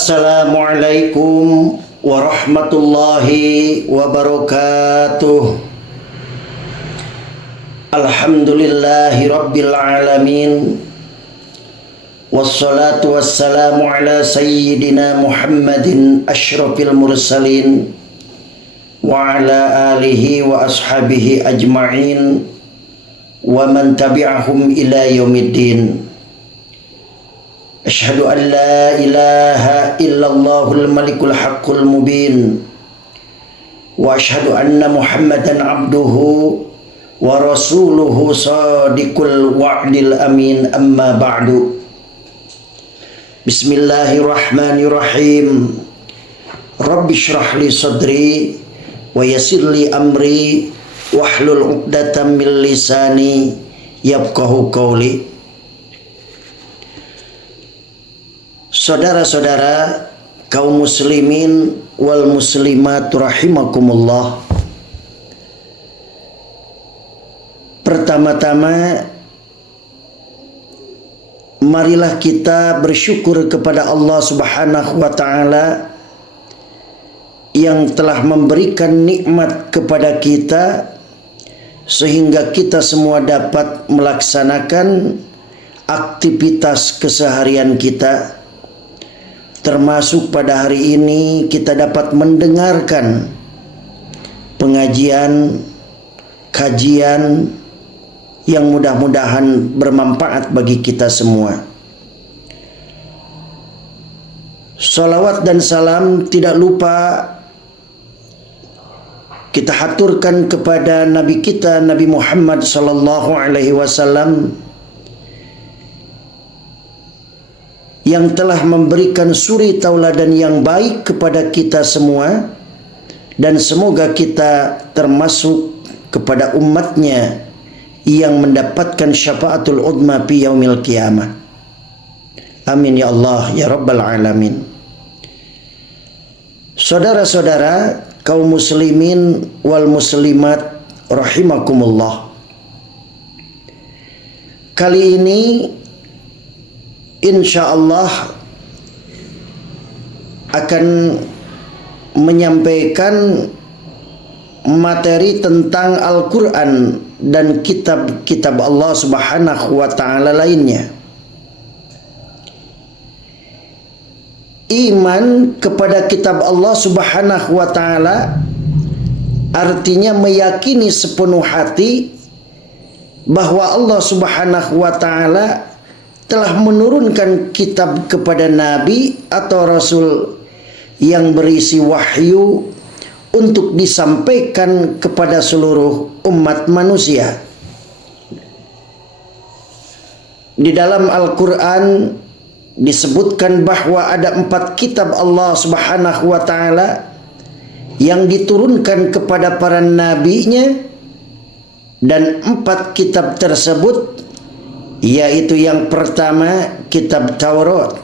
Assalamualaikum warahmatullahi wabarakatuh. Alhamdulillahi rabbil alamin. Wassalatu wassalamu ala sayyidina Muhammadin asyrafil mursalin wa ala alihi wa ashabihi ajma'in wa man tabi'ahum ila yaumiddin. Asyhadu an la ilaha illallahul malikul haqqul mubin wa asyhadu anna Muhammadan abduhu wa rasuluhu sadiqul wa'dil amin, amma ba'du. Bismillahirrahmanirrahim. Rabbi shrah li sadri wa yassir li amri wahlul 'uqdatam min lisani yafqahu qawli. Saudara-saudara kaum muslimin wal muslimat rahimakumullah. Pertama-tama marilah kita bersyukur kepada Allah Subhanahu wa taala yang telah memberikan nikmat kepada kita sehingga kita semua dapat melaksanakan aktivitas keseharian kita. Termasuk pada hari ini kita dapat mendengarkan pengajian, kajian yang mudah-mudahan bermanfaat bagi kita semua. Salawat dan salam tidak lupa kita haturkan kepada Nabi kita, Nabi Muhammad sallallahu alaihi wasallam, yang telah memberikan suri tauladan yang baik kepada kita semua, dan semoga kita termasuk kepada umatnya yang mendapatkan syafaatul udma fi yaumil qiyamah. Amin ya Allah ya rabbal alamin. Saudara-saudara kaum muslimin wal muslimat rahimakumullah. Kali ini insyaallah akan menyampaikan materi tentang Al-Quran dan kitab-kitab Allah Subhanahu wa ta'ala lainnya. Iman kepada kitab Allah Subhanahu wa ta'ala artinya meyakini sepenuh hati bahwa Allah Subhanahu wa ta'ala telah menurunkan kitab kepada Nabi atau Rasul yang berisi wahyu untuk disampaikan kepada seluruh umat manusia. Di dalam Al-Quran disebutkan bahwa ada 4 kitab Allah Subhanahu wa ta'ala yang diturunkan kepada para nabinya, dan 4 kitab tersebut yaitu yang pertama kitab Taurat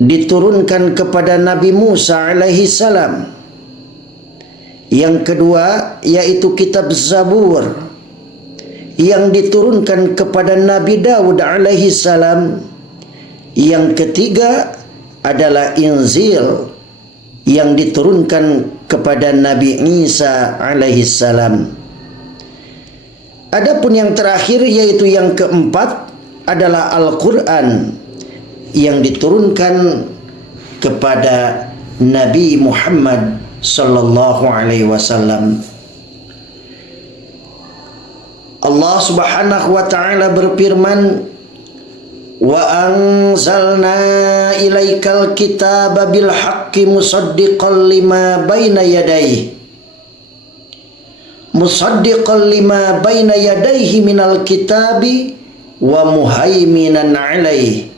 diturunkan kepada Nabi Musa alaihi salam. Yang kedua yaitu kitab Zabur yang diturunkan kepada Nabi Daud alaihi salam. Yang ketiga adalah Injil yang diturunkan kepada Nabi Isa alaihi salam. Adapun yang terakhir yaitu yang keempat adalah Al-Quran yang diturunkan kepada Nabi Muhammad sallallahu alaihi wasallam. Allah Subhanahu wa ta'ala berfirman, wa anzalna ilaikal kitaba bil haqqi musaddiqan lima baina yadayhi minal kitabi wa muhaiminan alaihi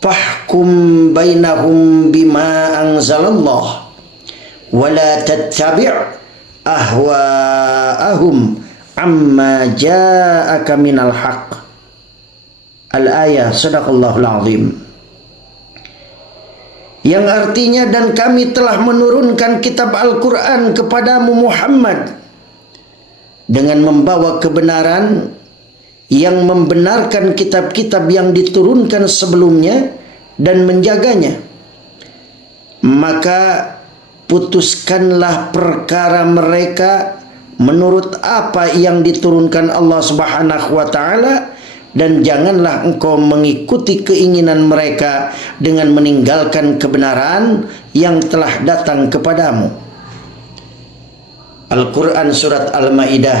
fahkum bainahum bima anzalallah wa la tattabi' ahwa'ahum amma ja'aka minal haqq. Al-ayah, sadaqallahul azim. Yang artinya, dan kami telah menurunkan kitab Al-Quran kepadamu Muhammad dengan membawa kebenaran yang membenarkan kitab-kitab yang diturunkan sebelumnya dan menjaganya. Maka putuskanlah perkara mereka menurut apa yang diturunkan Allah Subhanahu wa taala, dan janganlah engkau mengikuti keinginan mereka dengan meninggalkan kebenaran yang telah datang kepadamu. Al-Quran Surat Al-Ma'idah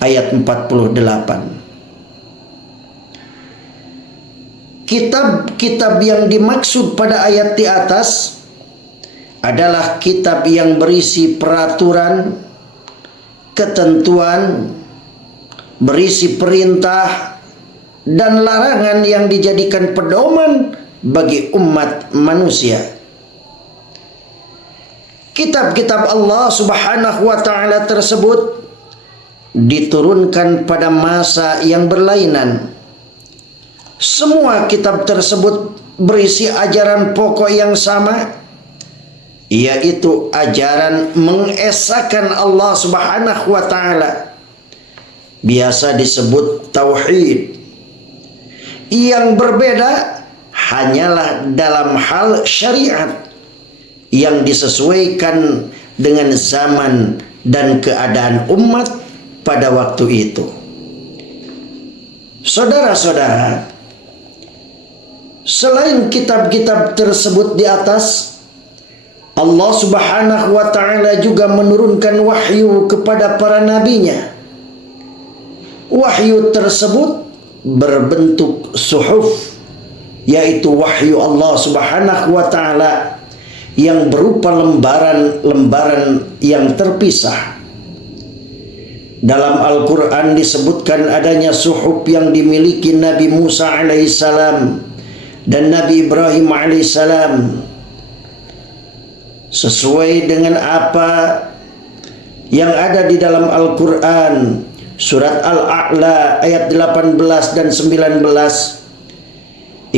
ayat 48. Kitab-kitab yang dimaksud pada ayat di atas adalah kitab yang berisi peraturan, ketentuan, berisi perintah dan larangan yang dijadikan pedoman bagi umat manusia. Kitab-kitab Allah Subhanahu wa taala tersebut diturunkan pada masa yang berlainan. Semua kitab tersebut berisi ajaran pokok yang sama, yaitu ajaran mengesahkan Allah Subhanahu wa taala, biasa disebut tauhid. Yang berbeda hanyalah dalam hal syariat yang disesuaikan dengan zaman dan keadaan umat pada waktu itu. Saudara-saudara, selain kitab-kitab tersebut di atas, Allah Subhanahu wa taala juga menurunkan wahyu kepada para nabinya. Wahyu tersebut berbentuk suhuf, yaitu wahyu Allah Subhanahu wa taala yang berupa lembaran-lembaran yang terpisah. Dalam Al-Quran disebutkan adanya suhuf yang dimiliki Nabi Musa alaihissalam dan Nabi Ibrahim alaihissalam, sesuai dengan apa yang ada di dalam Al-Quran. Surat Al-A'la ayat 18 dan 19.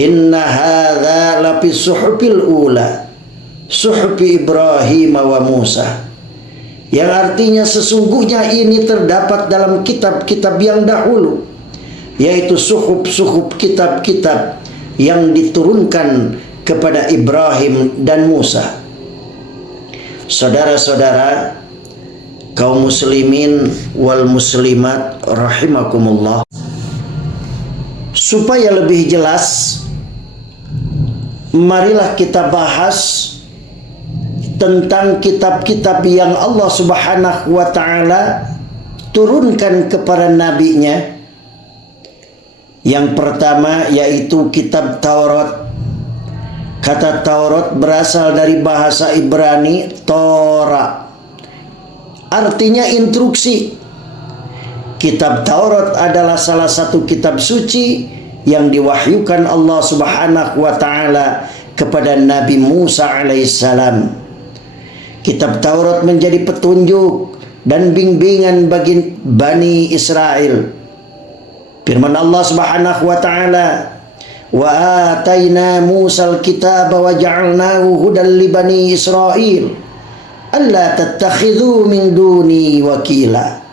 Inna hadza lafi suhufil ula, suhufi Ibrahim wa Musa. Yang artinya sesungguhnya ini terdapat dalam kitab-kitab yang dahulu, yaitu suhuf-suhuf kitab-kitab yang diturunkan kepada Ibrahim dan Musa. Saudara-saudara, kaum muslimin wal muslimat rahimakumullah, supaya lebih jelas, marilah kita bahas tentang kitab-kitab yang Allah Subhanahu wa taala turunkan kepada nabinya. Yang pertama yaitu kitab Taurat. Kata Taurat berasal dari bahasa Ibrani Torah, artinya instruksi. Kitab Taurat adalah salah satu kitab suci yang diwahyukan Allah Subhanahu wa taala kepada Nabi Musa alaihissalam. Kitab Taurat menjadi petunjuk dan bimbingan bagi Bani Israel. Firman Allah Subhanahu wa taala, "Wa ataina Musal kitaba wa ja'alnahu hudan li Bani Israil alla tattakhidhu min duni wakila."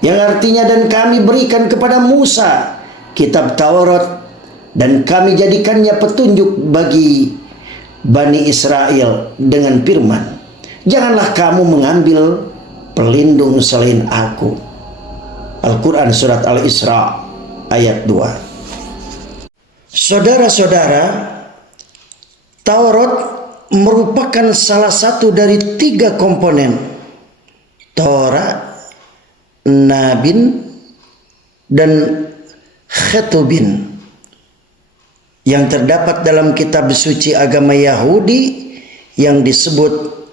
Yang artinya, dan kami berikan kepada Musa kitab Taurat dan kami jadikannya petunjuk bagi Bani Israel dengan firman, "Janganlah kamu mengambil pelindung selain aku." Al-Quran Surat Al-Isra ayat 2. Saudara-saudara, Taurat merupakan salah satu dari 3 komponen Torah, Nabin, dan Khetubin yang terdapat dalam kitab suci agama Yahudi yang disebut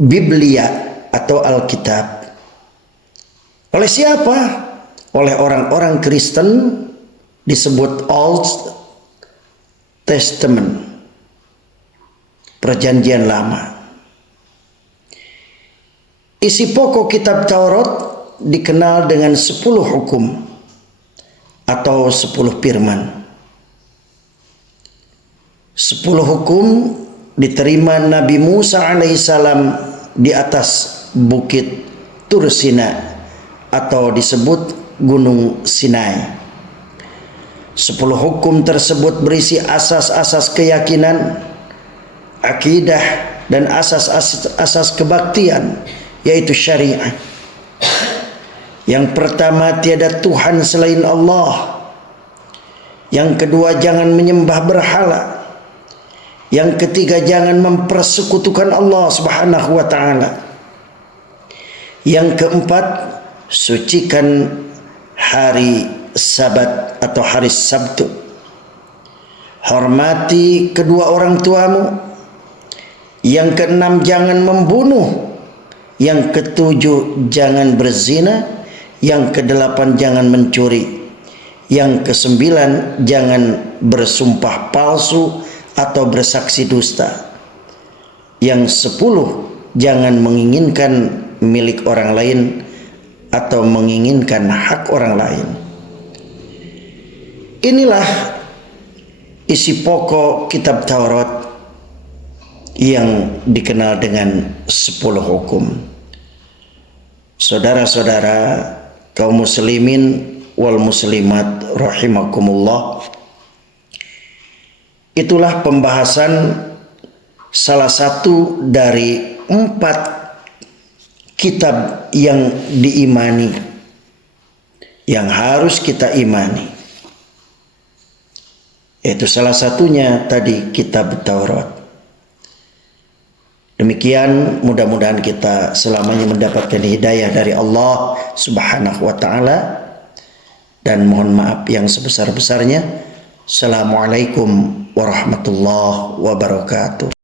Biblia atau Alkitab. Oleh siapa? Oleh orang-orang Kristen disebut Old Testament, Perjanjian Lama. Isi pokok kitab Taurat dikenal dengan 10 hukum atau 10 firman. 10 hukum diterima Nabi Musa alaihissalam di atas bukit Tur Sina atau disebut Gunung Sinai. 10 hukum tersebut berisi asas-asas keyakinan, akidah, dan asas-asas kebaktian, yaitu syariat. Yang pertama, tiada Tuhan selain Allah. Yang kedua, jangan menyembah berhala. Yang ketiga, jangan mempersekutukan Allah Subhanahu wa ta'ala. Yang keempat, sucikan hari Sabat atau hari Sabtu. Hormati kedua orang tuamu. Yang keenam, jangan membunuh. Yang ketujuh, jangan berzina. Yang kedelapan, jangan mencuri. Yang kesembilan, jangan bersumpah palsu atau bersaksi dusta. Yang 10, jangan menginginkan milik orang lain atau menginginkan hak orang lain. Inilah isi pokok kitab Taurat yang dikenal dengan 10 hukum. Saudara-saudara kaum muslimin wal muslimat rahimakumullah, itulah pembahasan salah satu dari 4 kitab yang diimani, yang harus kita imani. Itu salah satunya tadi kitab Taurat. Demikian, mudah-mudahan kita selamanya mendapatkan hidayah dari Allah Subhanahu wa ta'ala, dan mohon maaf yang sebesar-besarnya. Assalamualaikum warahmatullahi wabarakatuh.